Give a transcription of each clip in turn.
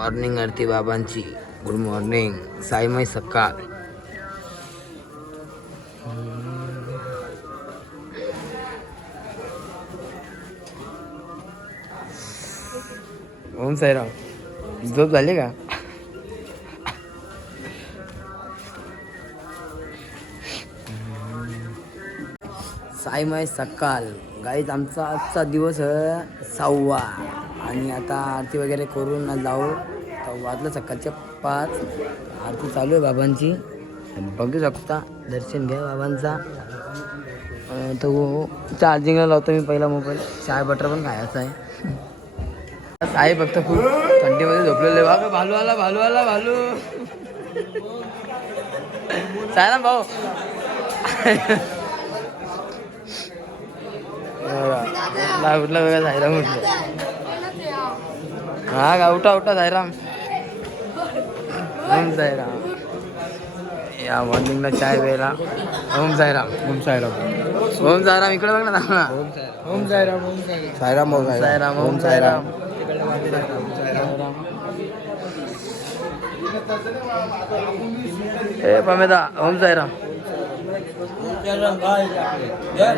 Morning आरती बाबांची. Good morning साईमाई सकाळ. ओम साईराम. झोप झाली का? साईमाय सकाळ. गाईत आमचा आजचा दिवस सहावा. आणि आता आरती वगैरे करून जाऊ. वाजलं सकाळच्या पाच. आरती चालू आहे बाबांची. बघू शकता दर्शन घ्या बाबांचा. तो चार्जिंगला लावतो मी पहिला मोबाईल चाय बटर पण खायचा आहे. आहे फक्त खूप थंडीमध्ये झोपलेले बाबा भालू आला भालू आला भालू. सायराम भाऊ. उठला वेगळा सायराम उठला. हा का उठा उठा सायराम. ओम सायराम या मॉर्निंगला चाय प्यायला. ओम सायराम ओम सायराम ओम सायराम इकडे बघ ना दादा. ओम साईराम. ओम साईराम सायराम ओम सायराम ओम सायराम ए पमेदा ओम सायराम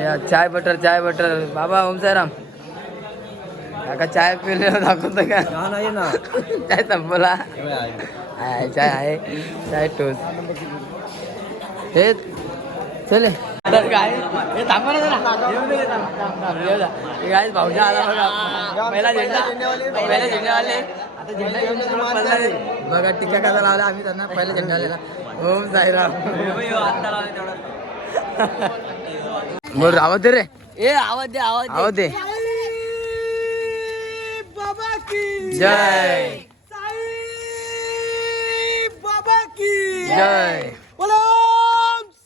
या, चाय बटर चाय बटर. बाबा ओम सायराम काका चाय पिले दाखवतो का? नाही ना चाय संपला आहे आहे हे चले काय हे थांबा ना जरा. हे काय भाऊजा आला बघा पहिला झेंडा पहिला झेंडा आले आता झेंडा घेऊन थोडं पळणार आहे. बघा टिका कसा लावला आम्ही त्यांना पहिला झेंडा आलेला ओम साईराम. बोल आवाज दे रे. ए आवाज दे आवाज आवाज दे. बाबा की. जय. जय. बोलो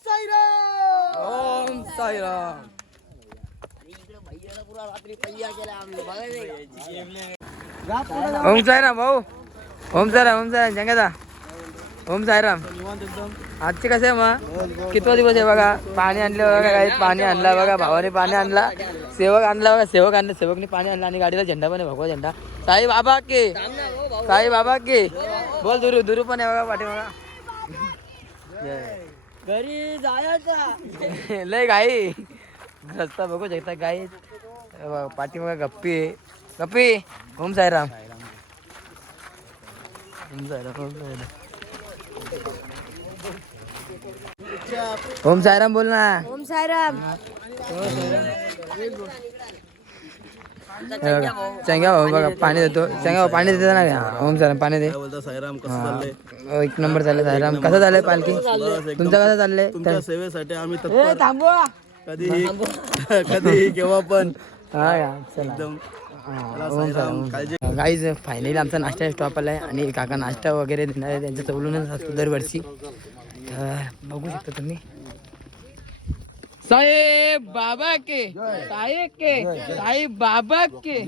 साईराम. ओम साईराम. ओम साईराम भाऊ. ओम साईराम ओम साईराम जंगदा ओम साईराम. आजचे कसे मग? कितवा दिवस आहे बघा? पाणी आणले बघा काय पाणी आणला बघा भावाने पाणी आणला. सेवक आणला बघा सेवक आणलं. सेवकने पाणी आणलं आणि गाडीला झेंडा पण आहे भगवा झेंडा. साई बाबा के. साई बाबा के. बोल दुरू दुरू पण आहे बघा पाठी बघा घरी जायचा. लय गाई रस्ता बघू शकता गाई पाठी बघा गप्पी गप्पी ओम साईराम. ओम साईराम ओम साईराम. ओम साईराम बोल ना. ओम साईराम. हे चंग्या भाऊ. बघा पाणी देतो. चंग्या भाऊ पाणी देतो ना हा, ओम साईराम पाणी दे. बोलता साईराम? कसं. चाललंय? एक नंबर चाललंय साईराम. कसं चाललंय पालखी? तुमचं कसं चाललंय? तुमच्या सेवेसाठी आम्ही थांबवा. कधीही कधीही केव्हा पण. गाईज फायनली आमचा नाश्ता स्टॉप आला आहे आणि काका नाश्ता वगैरे देणार आहे त्यांच्या चवलूनच असतो दरवर्षी. तर बघू शकता तुम्ही. साहेब बाबा के साहेब के साहेब बाबा के।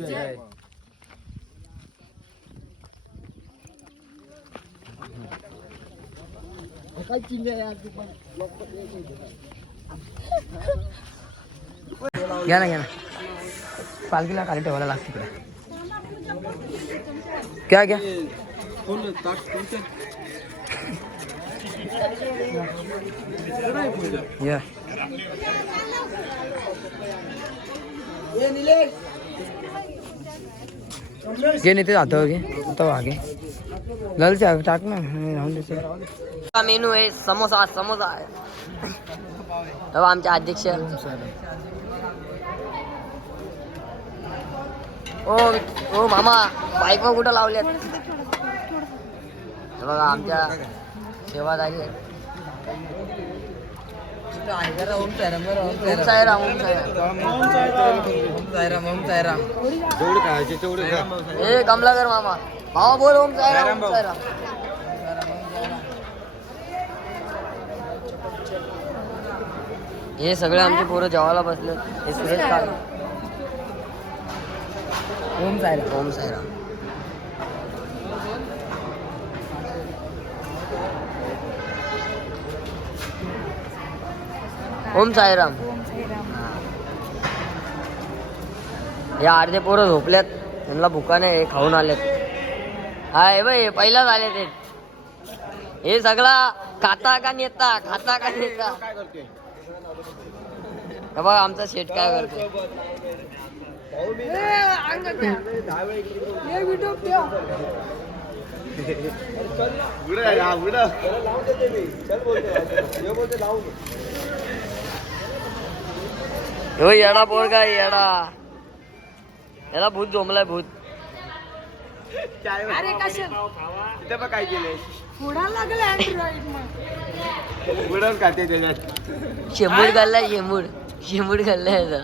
घ्या ना घ्या ना पालखीला खाली ठेवायला लागते तिकडे क्या क्या? या। घे नाही ते जातो घे तो आगे ललच्या टाक ना राहून देते मेनू आहे समोसा समोसा आहे आमचे अध्यक्ष ओ ओ मामा बाईक मग कुठं लावल्यात बघा आमच्या सेवादारी आहेत. ए कमलाकर मामा. मामा बोल ओम साईराम ओम साईराम. हे सगळे आमचे पोरं जेवायला बसले हे सुरेश काळे ओम साईराम. ओम साईराम. ओम साईराम. या अर्धे पोरं झोपल्यात त्यांना भुका नाही हे खाऊन आलेत. हा हे बाई पहिलाच आले ते हे सगळा खाता का नेता खाता का नेता? हे बघ आमचा शेट काय करतो हो येडा बोल काय येडा. याला भूत जमलाय भूत. अरे कशा? काय केले पुढा लागला अँड्रॉइड मग. उडत खाते त्याच्यात? शेंबूड खाल्लाय शेंबूड. शेंबूड खाल्लाय याचा.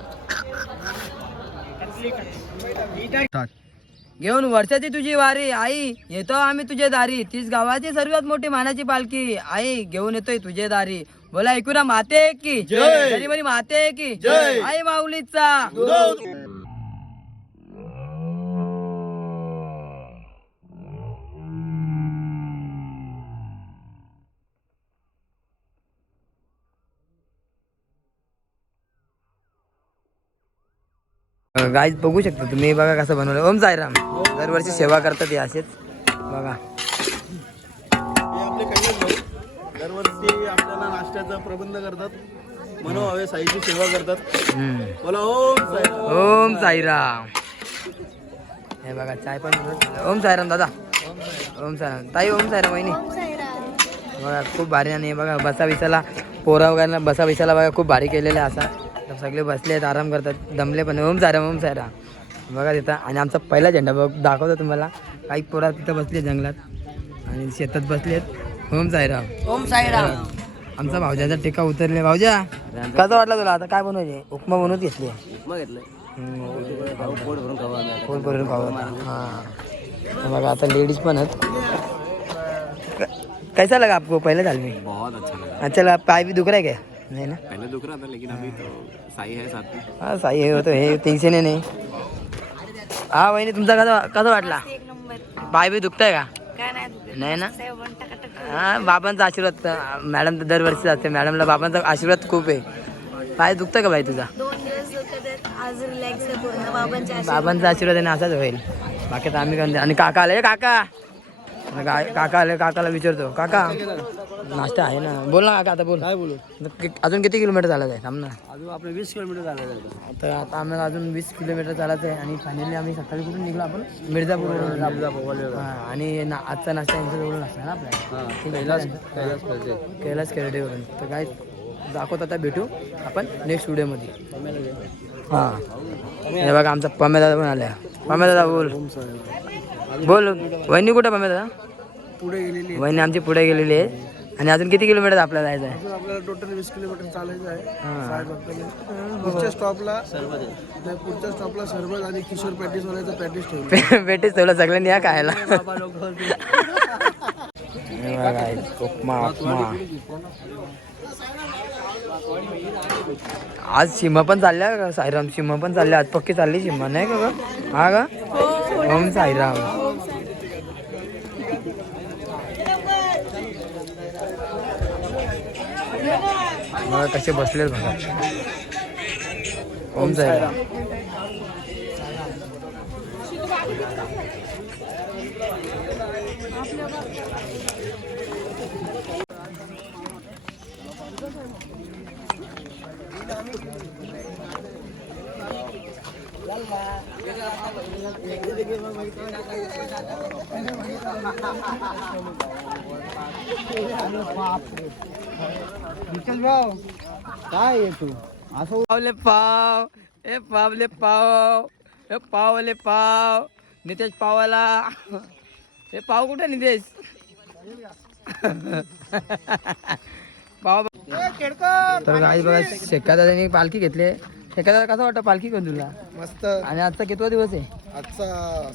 घेऊन वर्षाची तुझी वारी आई. येतो आम्ही तुझे दारी. तीच गावाची सर्वात मोठी मानाची पालखी. आई घेऊन येतोय तुझे दारी. बोला ऐकू ना माते की. जय. बरी माते की. जय. आई माऊलीचा. गाईज बघू शकता तुम्ही. बघा कसं बनवलं. ओम साईराम. दरवर्षी सेवा करतात हे असेच. बघा. दरवर्षी आपल्याला नाश्त्याचा प्रबंध करतात. मनोभावे साईची सेवा करतात. बोला ओम साईराम. ओम साईराम. हे बघा चाय पण ओम साईराम दादा. ओम साईराम. ताई ओम साईराम वहिनी. बघा खूप भारी आणि हे बघा बसा बिसाला पोरा वगैरे बसा बिसाला बघा खूप भारी केलेलं आहे असा. तर सगळे बसले आहेत आराम करतात दमले पण ओम साईराम ओम साईराम. बघा तिथं आणि आमचा पहिला झेंडा बघ दाखवतो तुम्हाला. काही पोरा तिथं बसले जंगलात. आणि शेतात बसले आहेत. ओम साईराम. ओम साईराम. आमचा भावजाचा टेका उतरले. भावजा कसं वाटलं तुला आता? काय बनवायचे? उपमा बनवत घेतली. पोट भरून खाऊ हां. बघा आता लेडीज पण आहेत. कैसा लगा आपको? पहले साल में. बहुत अच्छा लगा. अच्छा लगा. पाय भी दुख रहा है क्या? नहीं ना? पहले दुख रहा था लेकिन अभी तो साई है साथ में. हा साई हे होतं हे. टेन्शन नाही हा वहिनी तुमचा कसा कसा वाटला? एक नंबर. पाय बी दुखताय का? काय नाही दुखत. नाही ना? हा बाबांचा आशीर्वाद मॅडम तर दरवर्षी जाते. मॅडमला बाबांचा आशीर्वाद खूप आहे. पाय दुखतं का बाई तुझा. बाबांचा आशीर्वाद. आहे ना असाच होईल. बाकी तर आम्ही आणि काका आले काका! काका आले काकाला विचारतो. काका नाश्ता आहे ना? बोल ना काका आता बोल. काय बोलू? अजून किती किलोमीटर चालत आहे? थांब ना. अजून आपले वीस किलोमीटर झाले तर आता आम्हाला अजून वीस किलोमीटर चालत आहे आणि फायनली आम्ही सकाळी कुठून निघलो आपण? मिर्झापूर आणि ना आजचा नाश्ता यांच्याजवळून असणार ना आपल्याला कैलास कैलास केरडेवरून तर काय दाखवत आता भेटू आपण नेक्स्ट व्हिडिओमध्ये हां. हे बघा आमचा पम्या दादा पण आल्या. पम्या दादा बोल. बोल. वहिनी कुठं पम्या दादा पुढे गेलेली वहिनी आमची पुढे गेलेली आहे आणि अजून किती किलोमीटर आपल्याला जायचं आहे? आपल्याला टोटल वीस किलोमीटर चालायचं आहे. हां. साहेब पुढच्या स्टॉपला नाही पुढच्या स्टॉपला सरबत आणि किशोर पॅटीस वाल्याचं पॅटीस ठेवलं. भेटेच ठेवलं सगळ्यांनी या खायला. हे बघा, उपमा उपमा. आज सीमा पण चालल्या का साईराम सीमा पण चालल्या. आज पक्की चालली सीमा नाही का ग? हा का ओम साईराम. बघा कसे बसलेत बघा. ओम साईराम. काय आहे तू? असं पावले पाव ए पावले पाव ए पावले पाव नितेश पावाला. हे पाव कुठे नितेश? पाव तर काही बघा शेका दादानी पालखी घेतली दादा कसं वाटतं पालखी घेऊन तुला? मस्त. आणि आजचा कितवा दिवस आहे? आजचा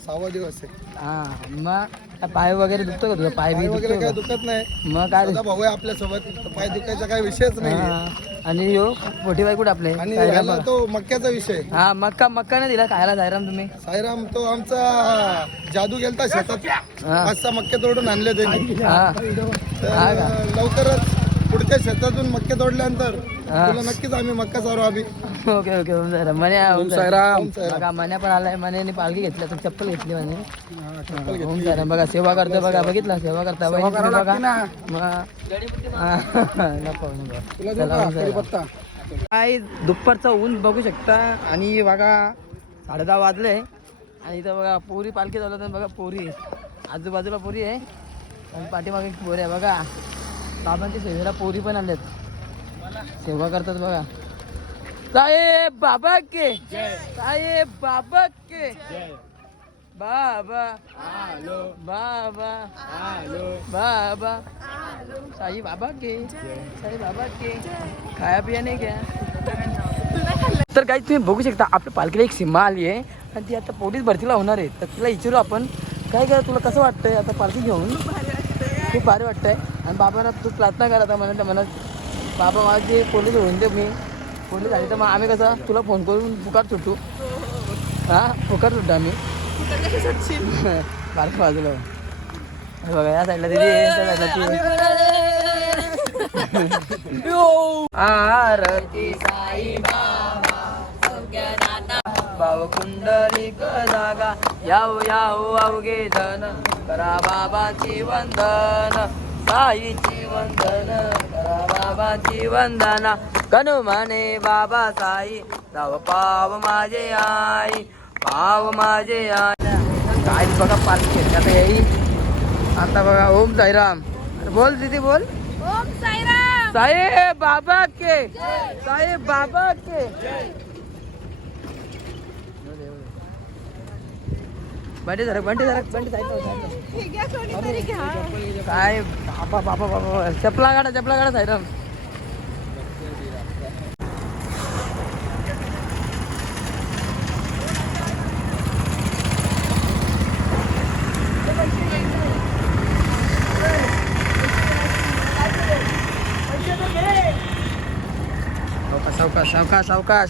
सहावा दिवस आहे. हा मग पाय वगैरे दुखतो का तुझा पाय बी पाय वगैरे दुखतो काय का? दुखत नाही. मग काय आता भाऊ आहे सोबत पाय दुखायचा काही विषयच नाही हा. आणि यो मोठी बाई कुठे आपले? आणि साईराम राहिला बघा. तो मक्क्याचा विषय. हा मक्का मक्का नाही दिला खायला साईराम तुम्ही. साईराम तो आमचा जादू गेलता शेतात. हा. पाच मक्के तोडून आणले त्यांनी. हा. तर का? लवकरच पुढच्या शेतातून मक्के तोडल्यानंतर हा. तुला नक्कीच आम्ही मक्का चारू आम्ही. Okay okay Om Sairam. मने ओम साईराम. बघा मन्या पण आलाय मन्याने पालखी घेतली आता चप्पल घेतली म्हणे ओम साईराम बघा सेवा करतो बघा बघितला सेवा करता बघा. नको. काय दुपारचं ऊन बघू शकता. आणि बघा साडे दहा वाजले. आणि इथं बघा पोरी पालखी चालवत आहे बघा पोरी. आजूबाजूला पोरी आहे. आणि पाठीमागे पोरी आहे बघा. बाबांच्या सेवेला पोरी पण आल्यात सेवा करतात बघा. साहेब बाबा के। साहेब बाबा के। बाबा। बाबा। बाबा। साई बाबा के। साई बाबा के। खाया पिया नाही घ्या तर काही तुम्ही बघू शकता आपल्या पालखीला एक सीमा आली आहे. आणि ती आता पोलीस भरतीला होणार आहे. तर तिला विचारू आपण काय काय तुला कसं वाटतंय आता पालखी घेऊन? खूप भारी वाटतंय. आणि बाबांना तू प्रार्थना कर आता म्हणत म्हणत बाबा माझे पोलीस होऊन दे मी पोलीस झाली तर मग आम्ही कसं तुला फोन करून पुकार सुटू. हां? पुकार सुटू आम्ही. बारक बाजूला बघा. या साईडला दिली साईडला आरती साई भाव कुंडलिक जागा याव याव अवघे धन करा बाबाची वंदन. साईची वंदन करा बाबाची वंदना म्हणे बाबा साई धाव पाव माझे आई पाव माझे आई. काय बघा पालखी आहे. आता येई आता बघा ओम साईराम. बोल दीदी बोल. ओम साईराम. साहेब बाबा के. साहेब बाबा के. बंटी जरा बंटी जरा बंटी साईड काय बाबा बाबा बाबा चपला काढा चपला काढा साईराम सावकाश सावकाश सावकाश. सावकाश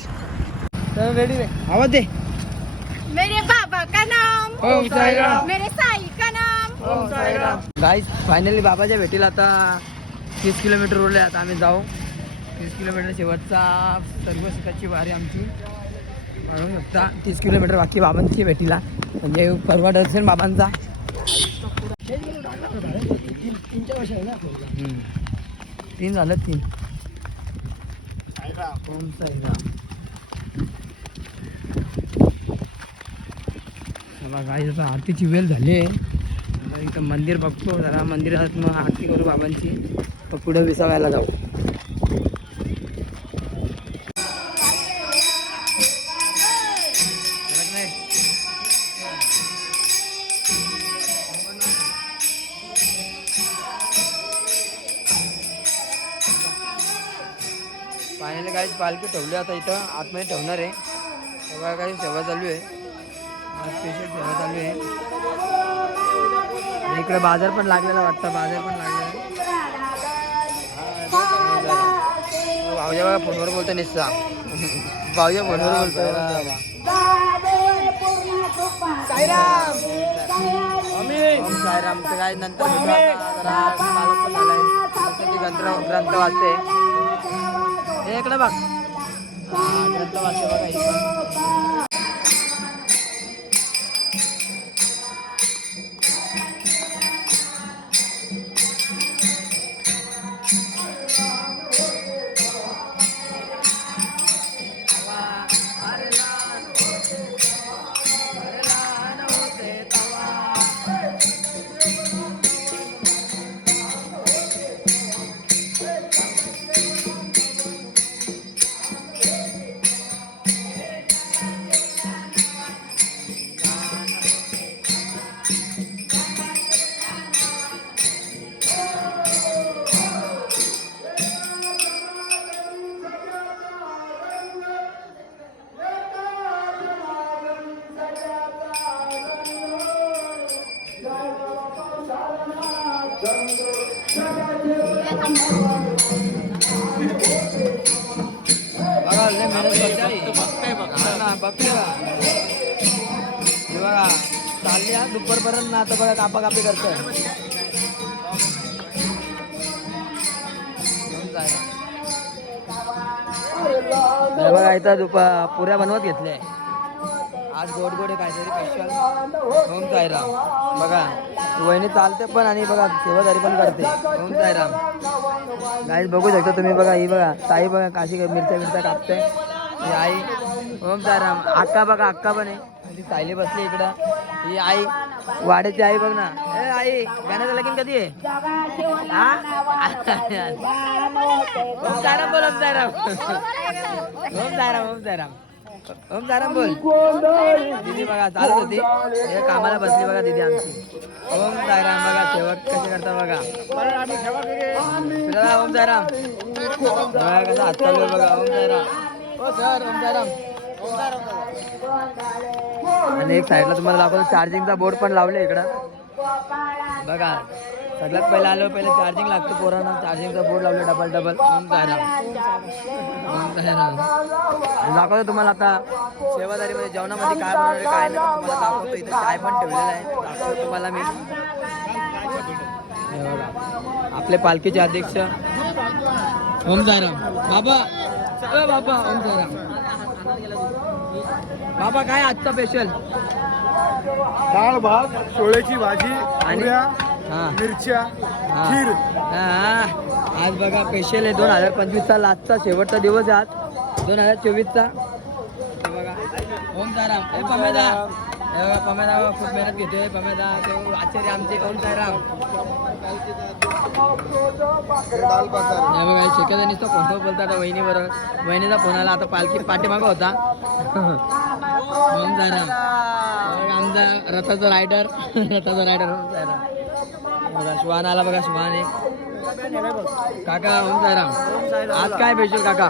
चल रेडी रे. आवाज दे. ओम साईराम. मेरे साई का नाम. गाईज फायनली बाबाच्या भेटीला आता तीस किलोमीटर उरले आता आम्ही जाऊ. तीस किलोमीटर शेवटचा सर्व सुखाची वारी आमची. म्हणू शकता तीस किलोमीटर बाकी बाबांची भेटीला. म्हणजे परवा दर्शन बाबांचा. तीन झालं तीन. ओम साईराम. चला गाईज आता आरतीची वेळ झाली आहे. आता इथं मंदिर बघतो जरा मंदिरात मग आरती करू बाबांची. तर पुढे विसावायला जाऊ. फायनली काही पालखी ठेवली आता इथं. आतमध्ये ठेवणार आहे. तेव्हा काही सेवा चालू आहे. स्पेशल सेवा चालू आहे. इकडे बाजार पण लागलेला वाटतं बाजार पण लागलेला भाऊजा बघा फोनवर बोलतो निस्सा. भाऊजा फोनवर बोलतो ओम साईराम तर काय नंतर भेटू मालक पण आलाय. जसं ग्रंथ ग्रंथ वाचते हे इकडे बघ. ग्रंथ वाचते बघा बघा हा बघते बघा चालली हा दुपारपर्यंत ना आता बघा कापा कापी करतोय तर बघा इथं दुपा पुऱ्या बनवत घेतल्या. आज गोड गोड आहे काहीतरी स्पेशल ओम साईराम. बघा वहिनी चालते पण आणि बघा सेवादारी पण करते. ओम साईराम. गाईज बघू शकता तुम्ही बघा ही बघा ताई बघा काशी मिरच्या मिरच्या कापते. ही आई. ओम साईराम. अक्का बघा अक्का पण आहे. ती सायली बसली इकडं. ही आई. वाड्याची आई बघ ना. ए आई गाण्याचं लगीन कधी आहे? ओम सायराम बोल ओम सायराम ओम सायराम ओम सायराम ओम बोल. दीदी बघा चालत होती. हे कामाला बसली बघा दीदी आमची. ओम साईराम बघा शेवट कसे करता बघा. फिरा ओम साईराम. बघा कसा हात चालू बघा ओम साईराम. Oh sir Om Sairam. आणि एक साईडला तुम्हाला दाखवतो चार्जिंगचा बोर्ड पण लावले इकडं. बघा. सगळ्यात पहिला आलो पहिले चार्जिंग लागतं पोरांना. चार्जिंगचा बोर्ड लावले डबल डबल दाखवतो तुम्हाला आता सेवादारीमध्ये जेवणामध्ये काय आहे, काय नाही तुम्हाला दाखवतो इथे चाय पण ठेवलेला आहे. दाखवतो तुम्हाला मी. आपले पालखीचे अध्यक्ष. ओम साईराम बाबा ओ बाबा ओम साईराम बाबा काय आजचा स्पेशल डाळ भात शोळ्याची भाजी आणि मिरच्या. खीर. आज बघा स्पेशल आहे दोन हजार पंचवीसचा. लास्टचा शेवटचा दिवस आहे आज. दोन हजार चोवीसचा. बघा. ओम साईराम हे पमेदा खूप मेहनत घेतोय. पमेदा तो आचार्य आमचे ओम बघा नुसतं आता वहिनीबरोबर. वहिनीचा फोन आला आता पालखी पाठीमागं होता. ओम बघा, आमचा रथाचा रायडर रथाचा रायडर ओम बघा श्वान आला बघा श्वान आहे काका ओम साईराम. आज काय भेटेल काका?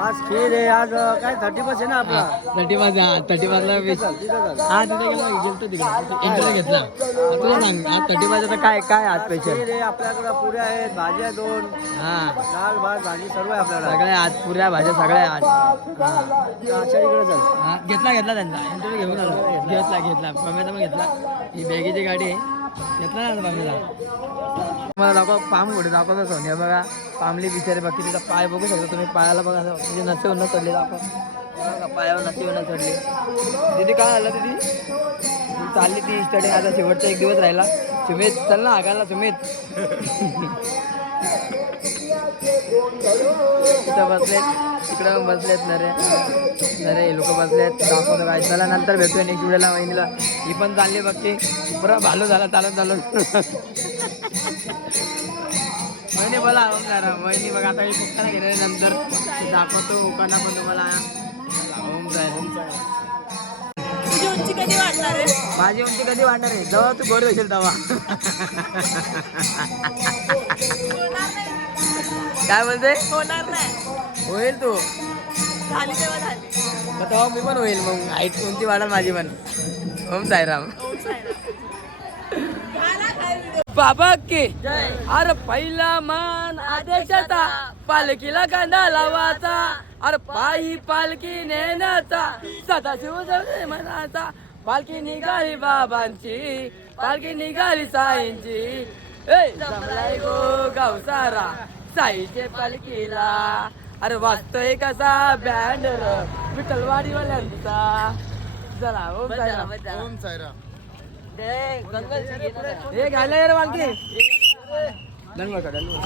आज खीर आहे आज काय थर्टी बस आहे ना आपला? थर्टी पाच हा थर्टी पाचला हा तिथे गेला गेलतो तिकडे इंटरव्ह्यू घेतला तुला सांग आज थर्टी पाच आता काय काय आज स्पेशल आपल्याकडे पुऱ्या आहेत भाज्या दोन. हा. डाळ भात भाजी सर्व आहे आपल्याला सगळ्या आज पुऱ्या भाज्या सगळ्या आज. चल. हा, घेतला घेतला त्यांचा. इंटरव्ह्यू घेऊन आलो. घेतला घेतला. पण घेतला. ही बॅगेची गाडी आहे. घेतला ना पम्याला मला दाखवा पाम कुठे दाखवतो सोन्या बघा पामली बिचारे बाकी तिचा पाय बघू शकता तुम्ही. पायाला बघा तिथे नसे न चढले दाखव. पायावर नसे न चढले दिदी काय झालं दिदी? चालली ती स्टडी आता शेवटचा एक दिवस राहिला. सुमित चल ना आगायला सुमित. तिथं बसलेत. तिकडं बसलेत नरे. नरे लोक बसलेत. दाखवत काय चला नंतर भेटूया नेक्स्ट व्हिडिओला महिनीला ही पण चालली बघते. पुरा भालो झाला चालत चालत. महिने बोला ओम जरा. बघा आता मी पुस्तकाला गेले नंतर. दाखवतो ओकांना पण तुम्हाला. हो, ओम जाय उंची कधी वाढणार आहे माझी उंची कधी वाढणार आहे? जेव्हा तू गोड असेल तेव्हा. काय बोलते होणार नाही. होईल तू. झाली तेव्हा झाली. मग तेव्हा मी पण होईल. मग हाईट उंची वाढेल माझी पण. ओम साईराम. झाला काय बाबा के. अरे पहिला मान आदेशाचा पालखीला कांदा लावाचा अरे पायी पालखी नेण्याचा सदाशिव जवळ मनाचा. पालखी निघाली बाबांची पालखी निघाली साईंची. ए जमलाय गो गावसारा. साईचे पालखीला. अरे वाचतोय कसा बँडर विठ्ठलवाडीवाल्यांचा. चला ओम साईराम. ओम साईराम. हे घायला यार वालकी. धन्यवाद धन्यवाद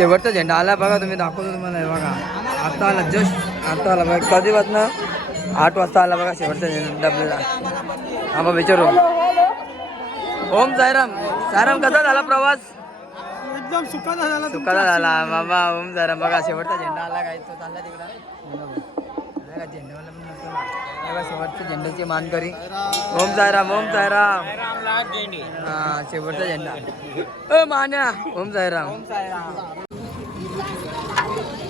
शेवटचा झेंडा आला बघा तुम्ही दाखवतो तुम्हाला हे बघा. आता आला जस्ट आता आला बघा. कधी वाजता आठ वाजता आला बघा शेवटचा झेंडा डबलेला हा बा विचारू. ओम सायराम सायराम कसा झाला प्रवास? एकदम सुखाचा झाला सुखाचा झाला. बाबा ओम सायराम बघा शेवटचा झेंडा आला काय तो चालला तिकडं. झेंडावाला. हे बघा, शेवटच्या झेंड्याची मानकरी ओम सायराम ओम सायराम हा शेवटचा झेंडा. अ मान्या. ओम सायराम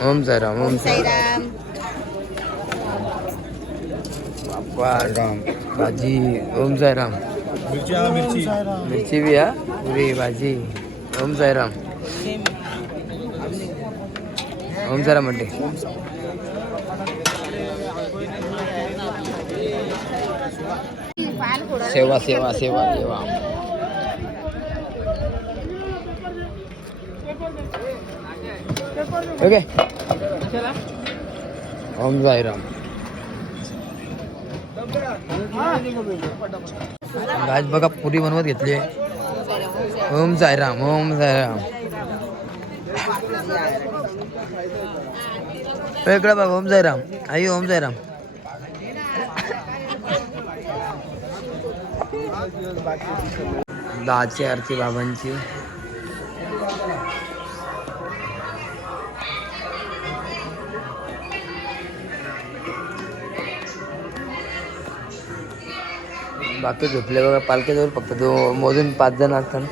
ओम सायराम ओम सायराम बाप्पा भाजी ओम सायराम मिरची हा मिरची. मिरची बी हा? पुरी भाजी. ओम सायराम ओम सायराम म्हणते सेवा सेवा सेवा सेवा. ओके. ओम साईराम. गाज बघा पुरी बनवत घेतली ओम साईराम ओम साईराम. इकडं बघ ओम साईराम. आई ओम साईराम. दहाची आरती बाबांची. बाकी झोपले बघा पालखीजवळ फक्त दो मोजून पाच जण असतात.